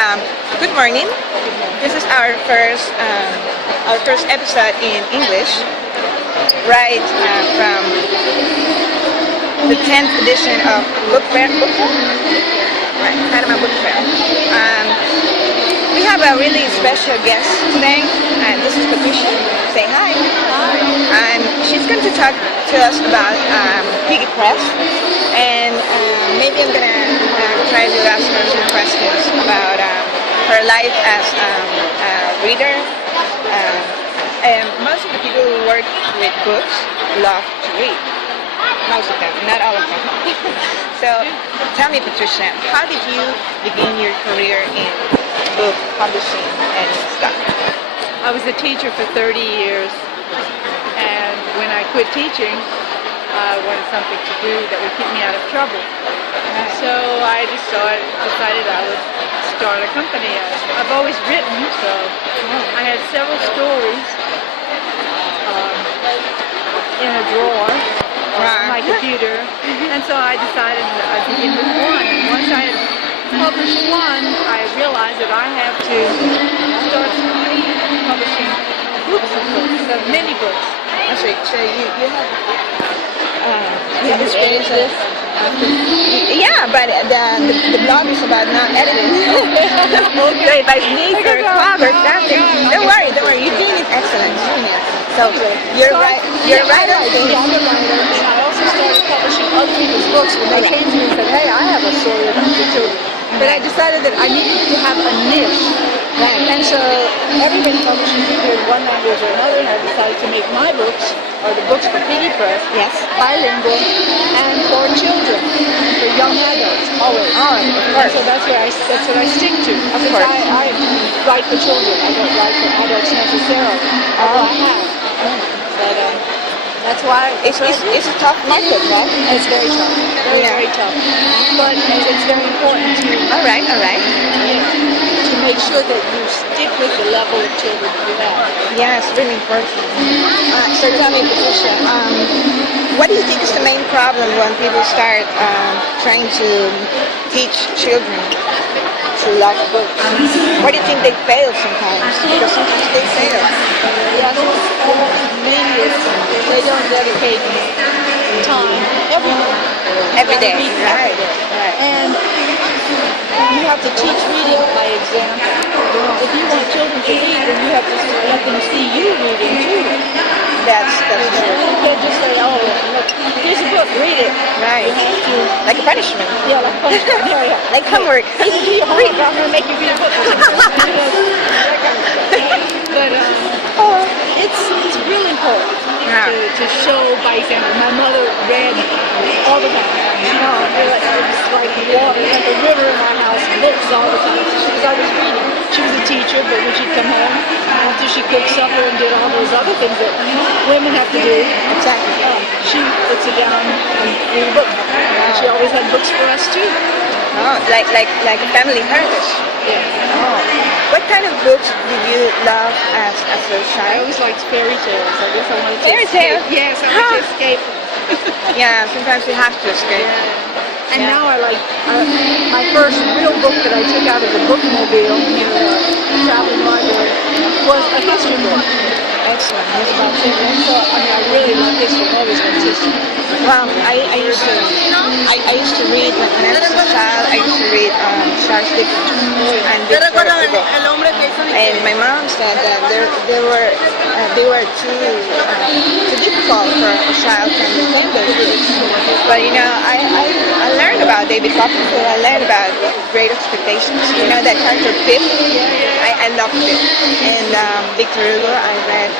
Good morning. This is our first episode in English, right from the 10th edition of Book Fair, right? Panama Book Fair. We have a really special guest today, and this is Patricia. Say hi. Hi. She's going to talk to us about Piggy Press, and maybe I'm gonna try to ask her some questions about her life as a reader. Most of the people who work with books love to read. Most of them, not all of them. So, tell me, Patricia, how did you begin your career in book publishing and stuff? I was a teacher for 30 years, and when I quit teaching, I wanted something to do that would keep me out of trouble. So I decided I would start a company. I've always written, so I had several stories in a drawer on my computer, and so I decided I'd begin with one. And once I had published one, I realized that I have to start publishing books of books, of many books. So you have experience this? Yeah, but the blog is about not editing. So if I sneeze or talk or something, don't worry. You're doing it excellent. So you're right. You're right. I'm a writer, and I also started publishing other people's books when they came to me and said, "Hey, I have a story about you too." But I decided that I needed to have a niche. And so everybody publishes either in one language or another, and I decided to make my books, or the books for Piggy Press, bilingual and for children, for young adults, always. Of course. So that's what I stick to. Of course. I write for children. I don't write for adults necessarily. Although I have. But that's why it's a tough market, right? It's very tough. Very tough. But it's very important to. All right. To make sure that you stick with the level of children that you have. Yeah, it's really important. So tell me, Patricia, what do you think is the main problem when people start trying to teach children to love books? Why do you think they fail sometimes? Because sometimes they fail. Yes, mainly they don't dedicate time every day. Right. And you have to teach reading by example. If you want children to read, then you have to let them see you reading too. That's true. You can't just say, "Oh, look, here's a book, read it." Right. You have to. Like a punishment. Yeah, like punishment. Yeah. Like homework. Read your homework. I'm going to make you read a book. But it's really important to show by example. My mother read all the time. It was like water, like a river in our house, books all the time. She was always reading. She was a teacher, but when she'd come home, after she cooked supper and did all those other things that women have to do, she would sit down and read a book. And she always had books for us too. Oh, like a family heritage. Yeah. Oh. What kind of books did you love as a I child? always liked fairy tales. I guess I wanted to Fairy escape. tales? Yes, I wanted to escape. Yeah, sometimes you have to escape. Yeah. And now I like my first real book that I took out of the bookmobile in the traveling library was a history book. Excellent. It's about children. So I really love history. I've always loved history. Well, I used to read when I was a child. I used to read Charles Dickens and Victor Hugo. And my mom said that they were too difficult for a child to understand those books. But I learned about David Copperfield. I learned about Great Expectations. That character Pip. I love Pip. And Victor Hugo. I read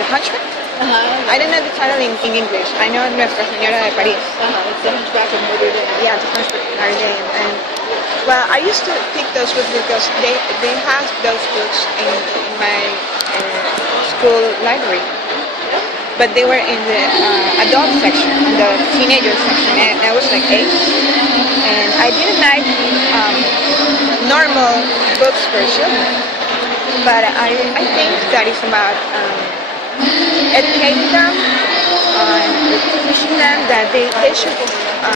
The Hunchback. I don't know the title in English. I know Nuestra Señora de París. It's The Hunchback of Notre Dame. Yeah, The Hunchback of Notre Dame. And well, I used to pick those books because they have those books in my school library. But they were in the adult section, the teenager section, and I was like 8. And I didn't like normal books for children. But I think that is about educating them and teaching them that they should